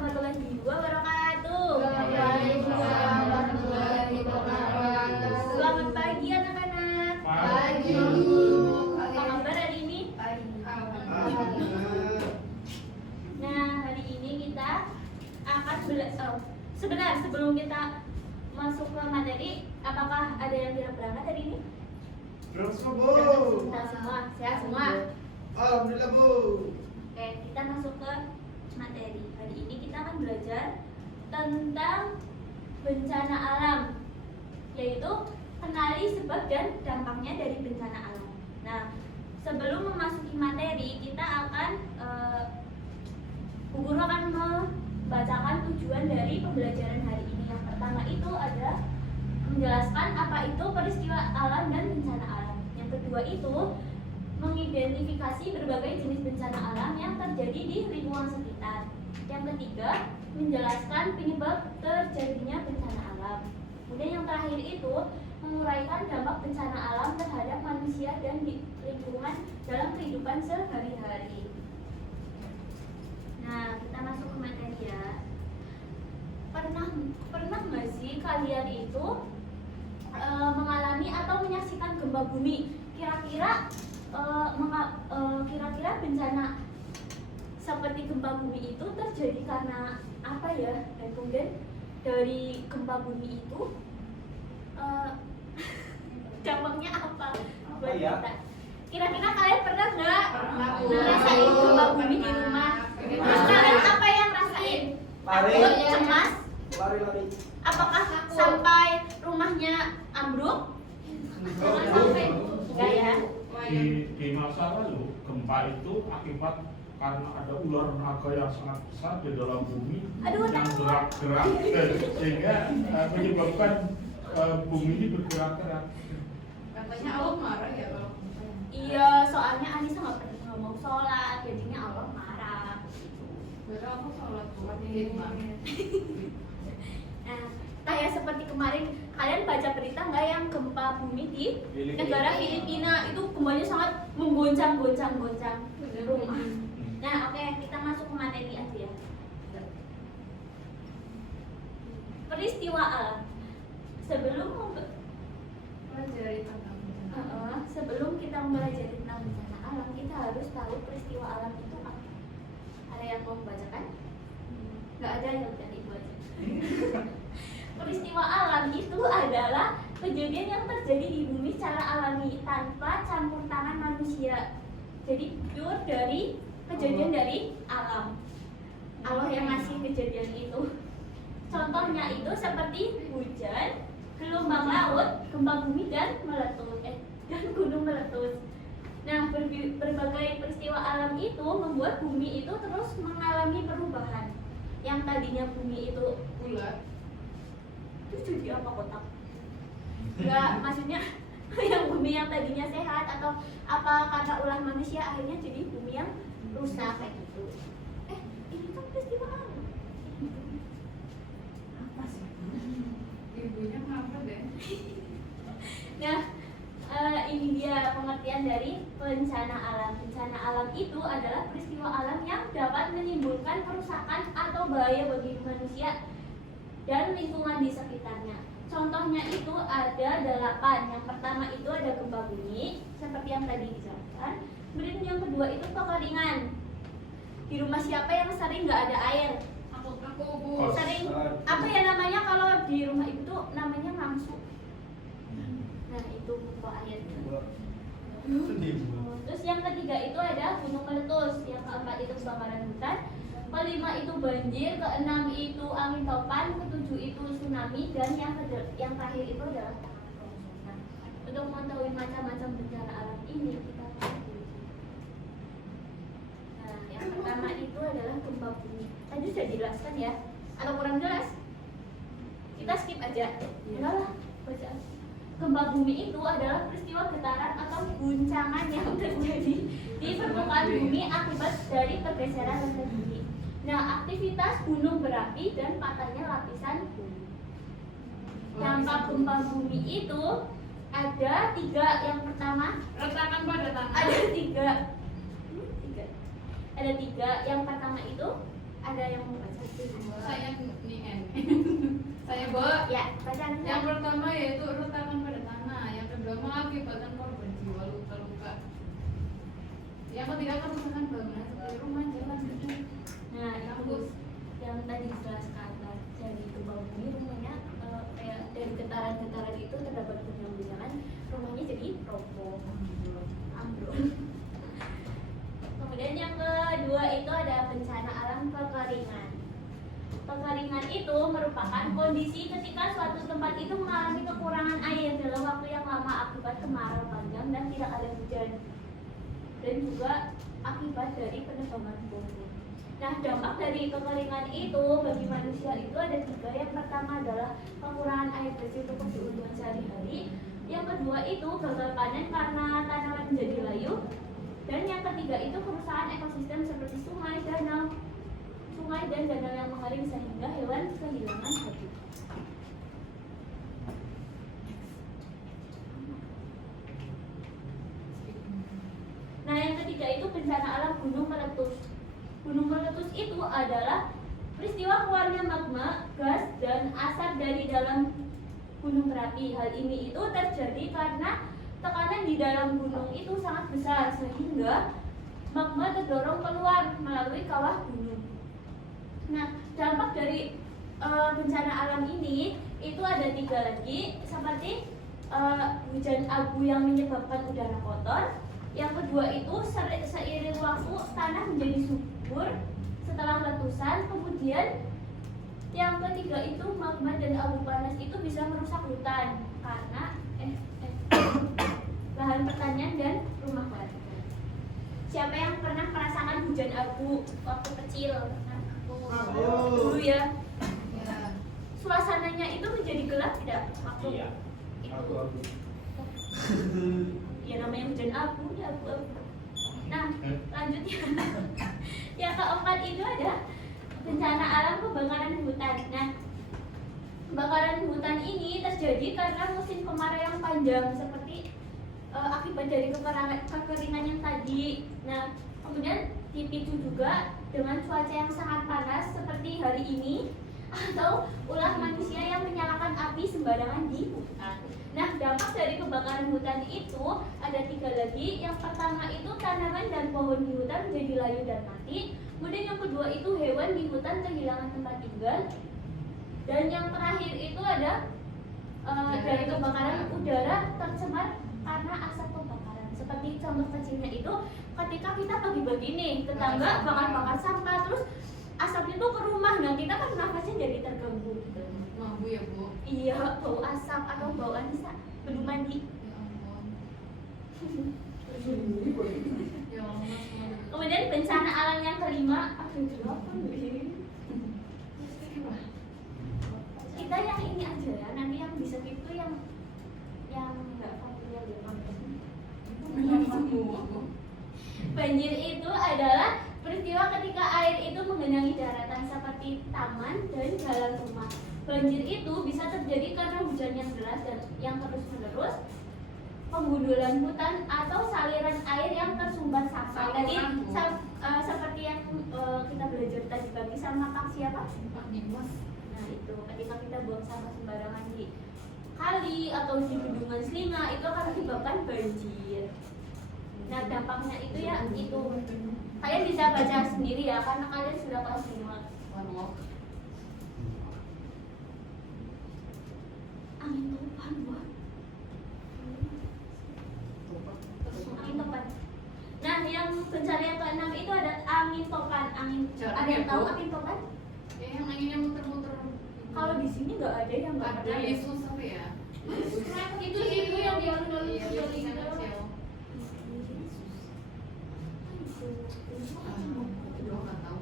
warahmatullahi wabarakatuh. Waalaikumsalam warahmatullahi wabarakatuh. Selamat pagi anak-anak. Pagi. Apa kabar hari ini? Nah, hari ini kita akan sebentar sebelum kita masuk ke materi, apakah ada yang tidak berangkat hari ini? Berangkat semua, Bu. Kita semua, sehat semua. Alhamdulillah, Bu. Oke, kita masuk ke materi. Hari ini kita akan belajar tentang bencana alam, yaitu kenali sebab dan dampaknya dari bencana alam. Nah, sebelum memasuki materi, kita akan Bu Guru akan membacakan tujuan dari pembelajaran hari ini. Yang pertama itu ada menjelaskan apa itu peristiwa alam dan bencana alam. Yang kedua itu mengidentifikasi berbagai jenis bencana alam yang terjadi di lingkungan sekitar. Yang ketiga, menjelaskan penyebab terjadinya bencana alam. Kemudian yang terakhir itu menguraikan dampak bencana alam terhadap manusia dan di lingkungan dalam kehidupan sehari-hari. Nah, kita masuk ke materi ya. Pernah nggak sih kalian itu mengalami atau menyaksikan gempa bumi? Kira-kira bencana seperti gempa bumi itu terjadi karena apa ya? Dan kemudian dari gempa bumi itu dampaknya apa buat ya? kita? Kira-kira kalian pernah nggak Pernah. ngerasain gempa bumi di rumah? Terus kalian apa yang rasain? Lari. Takut, cemas? Lari. Apakah sampai rumahnya ambruk? Jangan sampai, enggak ya? Di masa lalu gempa itu akibat karena ada ular naga yang sangat besar di dalam bumi Aduh, yang takut. gerak-gerak sehingga menyebabkan bumi ini bergerak-gerak. Katanya Allah marah ya kalau Iya, soalnya Anissa nggak mau sholat, jadinya Allah marah. Padahal aku sholat buat hikmah. Nah, kayak seperti kemarin, kalian baca berita nggak yang gempa bumi di negara Filipina itu gempanya sangat menggoncang rumah. Nah, oke, kita masuk ke materi aja ya. Peristiwa alam. Pelajari tentang Sebelum kita mempelajari tentang bencana alam, kita harus tahu peristiwa alam itu apa. Ada yang mau membacakan? Nggak ada, yang udah ibu aja. Peristiwa alam itu adalah kejadian yang terjadi di bumi secara alami tanpa campur tangan manusia. Jadi pure dari kejadian dari alam. Allah yang ngasih kejadian itu. Contohnya itu seperti hujan, gelombang laut, gempa bumi dan gunung meletus. Nah, berbagai peristiwa alam itu membuat bumi itu terus mengalami perubahan. Yang tadinya bumi itu bulat. itu jadi apa kotak? Enggak, maksudnya yang bumi yang tadinya sehat atau apa karena ulah manusia akhirnya jadi bumi yang rusak kayak gitu. Ini kan peristiwa alam. Apa sih? Ibunya ngapa deh? Nah, ini dia pengertian dari bencana alam. Bencana alam itu adalah peristiwa alam yang dapat menimbulkan kerusakan atau bahaya bagi manusia dan lingkungan di sekitarnya. Contohnya itu ada 8. Yang pertama itu ada gempa bumi, seperti yang tadi dijelaskan. Kemudian yang kedua itu kekeringan. Di rumah siapa yang sering nggak ada air? Aku Bu. Sering apa ya namanya kalau di rumah itu namanya ngangsu. Nah, itu buku air. Terus yang ketiga itu ada gunung meletus, yang keempat itu kebakaran hutan, kelima itu banjir, keenam itu angin topan, ketujuh itu tsunami, dan yang terakhir itu adalah tanah longsor. Nah, untuk mengetahui macam-macam bencana alam ini kita harus dulu. Nah, yang pertama itu adalah gempa bumi. Tadi sudah dijelaskan ya, atau kurang jelas? Kita skip aja. Enggak lah, bacaan. Gempa bumi itu adalah peristiwa getaran atau guncangan yang terjadi di permukaan bumi akibat dari pergeseran lantai bumi. Nah, aktivitas gunung berapi dan patahnya lapisan bumi. Dampak gempa bumi itu ada 3. Yang pertama, Retakan pada tangan. ada 3. Ada 3. Yang pertama itu Ada yang mau baca? Saya nih saya Bo. Ya, bacaan Yang pertama yaitu retakan pada tanah, yang kedua mengakibatkan korban jiwa luka-luka. Yang ketiga kerusakan bangunan seperti rumah, jalan, gedung, Nah, kampus. yang tadi dijelaskan dari gempa bumi rumahnya kayak dari getaran-getaran itu terdapat guncangan rumahnya jadi roboh, ambrol. Kemudian yang kedua itu ada bencana alam kekeringan. Kekeringan itu merupakan kondisi ketika suatu tempat itu mengalami kekurangan air dalam waktu yang lama akibat kemarau panjang dan tidak ada hujan, dan juga akibat dari penebangan pohon. Nah, dampak dari kekeringan itu bagi manusia itu ada 3. Yang pertama adalah kekurangan air bersih untuk kebutuhan sehari-hari. Yang kedua itu gagal panen karena tanaman menjadi layu. Dan yang ketiga itu kerusakan ekosistem seperti sungai dan danau yang mengering sehingga hewan kehilangan habitat. Nah, yang ketiga itu bencana alam gunung meletus. Gunung meletus itu adalah peristiwa keluarnya magma, gas, dan asap dari dalam gunung berapi. Hal ini itu terjadi karena tekanan di dalam gunung itu sangat besar sehingga magma terdorong keluar melalui kawah gunung. Nah, dampak dari bencana alam ini itu ada 3 lagi, seperti hujan abu yang menyebabkan udara kotor. Yang kedua itu seiring waktu tanah menjadi subur setelah letusan. Kemudian yang ketiga itu magma dan abu panas itu bisa merusak hutan karena lahan pertanian dan rumah warga. Siapa yang pernah merasakan hujan abu waktu kecil? Dulu ya. Ya. Suasananya itu menjadi gelap tidak waktu Iya. itu? Aku. Ya namanya hujan abu, ya abu. Nah, lanjut ya. Yang keempat itu ada bencana alam kebakaran hutan. Nah, kebakaran hutan ini terjadi karena musim kemarau yang panjang seperti akibat dari kekeringan yang tadi. Nah, kemudian dipicu juga dengan cuaca yang sangat panas seperti hari ini, atau ulah manusia yang menyalakan api sembarangan di hutan. Nah, dampak dari kebakaran hutan itu ada 3 lagi. Yang pertama itu tanaman dan pohon di hutan menjadi layu dan mati. Kemudian yang kedua itu hewan di hutan kehilangan tempat tinggal. Dan yang terakhir itu ada dari kebakaran udara tercemar karena asap kebakaran. Seperti contoh kecilnya itu ketika kita pagi-pagi nih tetangga bakar-bakar sampah, terus asapnya tuh ke rumah. Nah, kita kan nafasnya jadi terganggu gitu. Mampu ya Bu. Iya, bau asap atau bau anisa belum mandi. Ya ampun. Ya Allah. Kemudian bencana alam yang kelima, kita yang ini aja ya, nanti yang bisa itu yang nggak familiar dengan banjir itu adalah peristiwa ketika air itu menggenangi daratan seperti taman dan jalan rumah. Banjir itu bisa terjadi karena hujan yang deras dan yang terus-menerus, penggundulan hutan atau saliran air yang tersumbat sampah. Tadi seperti yang kita belajar tadi pagi sama Pak siapa? Pak Dimas. Nah, itu ketika kita buang sampah sembarangan di kali atau di bendungan selinga itu akan menyebabkan banjir. Nah, dampaknya itu ya itu kalian bisa baca sendiri ya karena kalian sudah kelas 5. Warlock. Angin topan, Wak. Angin topan. Nah, yang bencana yang ke-6 itu ada angin topan. Ada yang tahu angin topan? Ya, yang anginnya muter-muter. Kalau di sini nggak ada yang nggak ada ada ya. Yesus apa ya? Itu yang di alun-alun Iya, Kioling Yesus itu. anak kecil. Aduh, nggak tahu.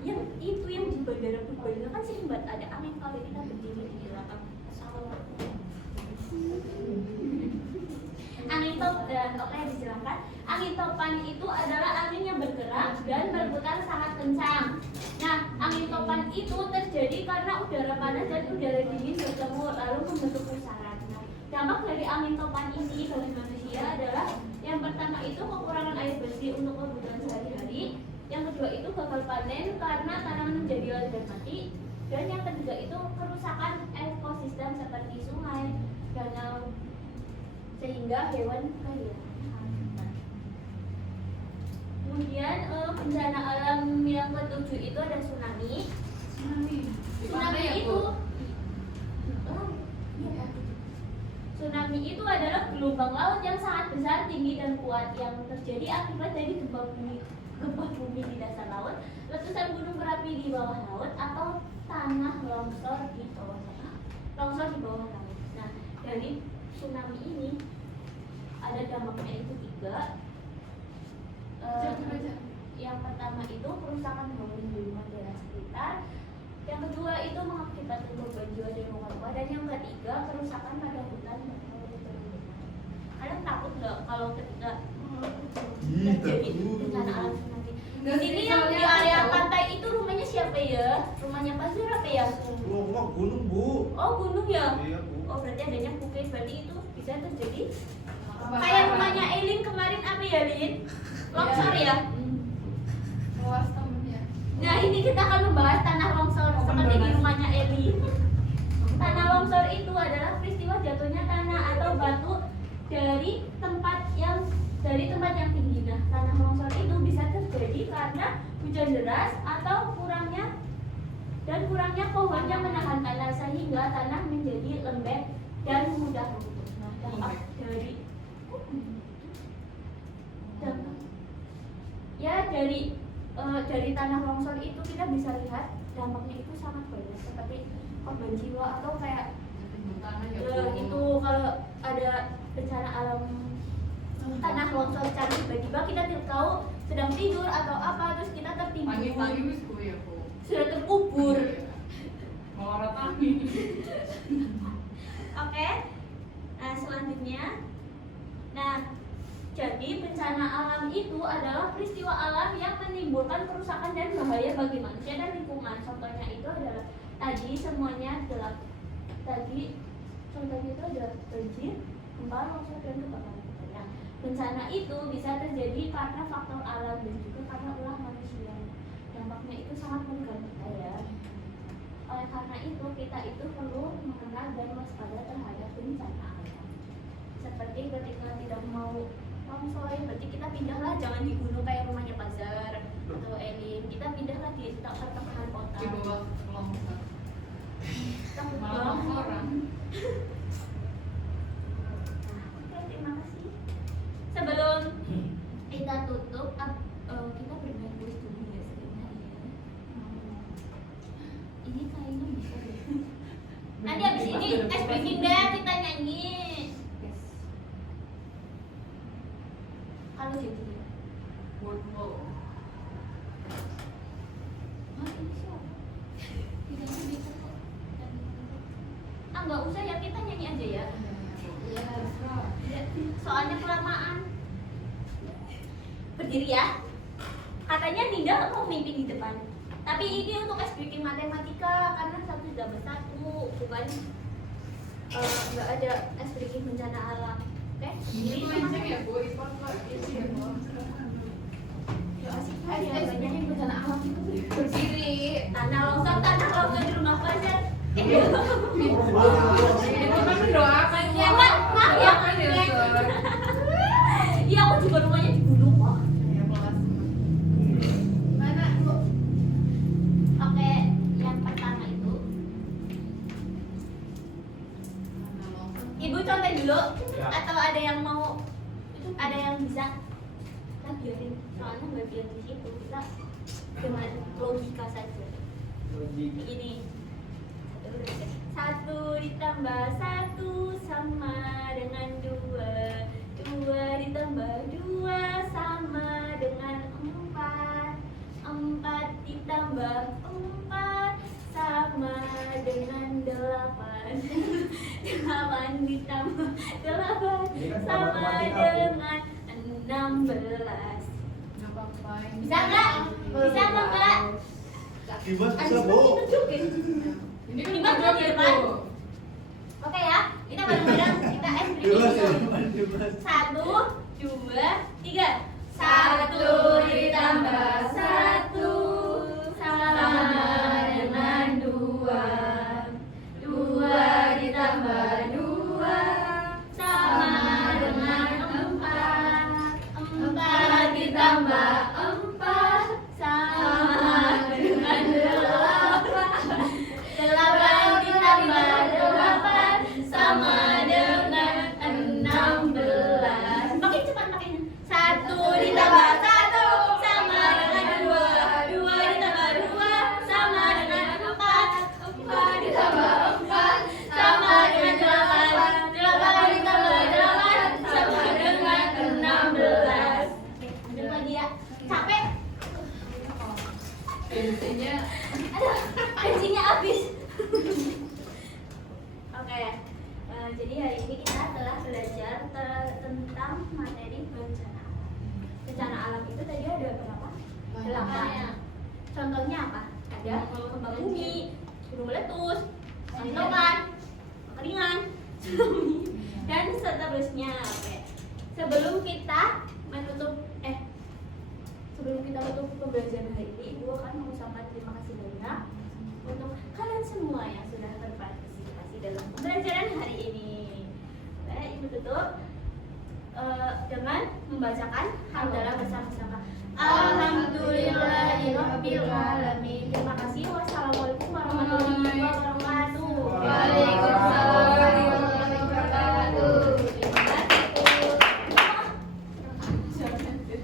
Yang itu yang di bandara Purbalingga kan sering banget ada angin kalau kita berdiri di belakang pesawat. Angin topan, oke dijelaskan. Angin topan itu adalah angin yang bergerak dan berputar sangat kencang. Nah, angin topan itu terjadi karena udara panas dan udara dingin bertemu lalu membentuk pusaran. Nah, dampak dari angin topan ini bagi manusia adalah yang pertama itu kekurangan air bersih untuk kebutuhan sehari-hari. yang kedua itu gagal panen karena tanaman menjadi layu dan mati, dan yang ketiga itu kerusakan ekosistem seperti sungai, danau, sehingga hewan kehilangan habitat. Kemudian bencana alam yang ketujuh itu ada tsunami. Tsunami. Di Tsunami pantai ya, itu Bu? iya, Pak. Tsunami itu adalah gelombang laut yang sangat besar, tinggi dan kuat yang terjadi akibat dari gempa bumi di dasar laut, letusan gunung berapi di bawah laut, atau tanah longsor di bawah laut. Nah, dari tsunami ini ada dampaknya itu tiga. Yang pertama itu kerusakan bangunan di rumah daerah sekitar, yang kedua itu mengakibatkan korban jiwa dan luka-luka, dan yang ketiga kerusakan pada hutan dan perkebunan. Kalian takut nggak kalau ketika terjadi bencana alam tsunami? Di sini yang di area pantai itu rumahnya siapa ya? Rumahnya Pak Zur apa ya? Wah, gunung, Bu. Oh, gunung ya? Iya, Bu. Oh, berarti adanya bukit, berarti itu bisa terjadi Kebakaran. kayak rumahnya Elin kemarin apa ya, Lin? Longsor ya? Luas temennya. Nah, ini kita akan membahas tanah longsor seperti di rumahnya Eli. Tanah longsor itu adalah peristiwa jatuhnya tanah atau batu dari tempat yang tinggi. Nah, tanah longsor itu bisa terjadi karena hujan deras atau kurangnya pohon yang menahan tanah, sehingga tanah menjadi lembek dan mudah runtuh. Nah, dampak dari tanah longsor itu kita bisa lihat dampaknya itu sangat banyak, seperti korban jiwa atau kayak Tanah ya, Bu. itu kalau ada bencana alam tanah longsor secara tiba-tiba kita tidak tahu sedang tidur atau apa, terus kita tertimbun Pagi-pagi wis gue ya, Bu. sudah terkubur. Melorot angin. Oke. Nah, selanjutnya, jadi bencana alam itu adalah peristiwa alam yang menimbulkan kerusakan dan bahaya bagi manusia dan lingkungan. Contohnya itu adalah contohnya itu ada banjir, gempa, longsor, dan kebakaran hutan. Nah, bencana itu bisa terjadi karena faktor alam dan juga karena ulah manusia. Dampaknya itu sangat merugikan kita ya. Oleh karena itu kita itu perlu mengenal dan waspada terhadap bencana alam. Seperti ketika tidak mau longsor, berarti kita pindahlah, jangan di gunung kayak rumahnya Pazar atau Elin. Kita pindahlah di pertengahan kota. Di bawah longsor. Takut Malah banget. longsoran. Oke, terima kasih. Sebelum kita tutup, kita bermain kuis dulu ya sebenarnya. Ini kayaknya bisa deh. Nanti abis ini ice breaking deh, kita nyanyi. Halo jadi. Wow. Ini siapa? Tidak bisa kok. Nggak usah ya, kita nyanyi aja ya. Iya, terserah. Soalnya kelamaan. Berdiri ya. Katanya Ninda mau mimpin di depan. Tapi ini untuk ice breaking matematika karena 1+1 bukan nggak ada ice breaking bencana alam. Oke? Ini melenceng ya, Bu. Report Pak. Isi ya, Bu. Ya asik aja banyak yang bencana alam itu Berdiri. tanah longsor di rumah Fajar. Itu kan mendoakan. Ya, Mbak, maaf ya. Doakan ya, Sor. Iya, aku juga rumahnya di gunung kok. Ya, melas. Mana, Bu? Oke, yang pertama itu Mana longsor? Ibu contoh dulu Ya. atau ada yang bisa? Kita biarin, soalnya nggak biar di situ, kita dengan logika saja. Begini, 1 ditambah 1 sama dengan 2, 2 ditambah 2 sama dengan 4, 4 ditambah 4 sama dengan 8, 8 ditambah 8 sama dengan 16. Nggak apa-apa. Bisa nggak? Bisa nggak? Dimas Ada bisa, Bu. seperti tunjukin. Ini kan Dimas joget, di depan. Bu. Oke ya, kita bareng-bareng kita es Dimas ya, breaking. Dimas. 1, 2, 3. 1 ditambah 1 delapan. Contohnya apa? Ada gempa bumi, gunung meletus, antokan, kekeringan, tsunami, dan seterusnya. Oke. Sebelum kita menutup pembelajaran hari ini, Ibu akan mengucapkan terima kasih banyak untuk kalian semua yang sudah berpartisipasi dalam pembelajaran hari ini. Oke, Ibu tutup dengan membacakan hamdalah bersama-sama.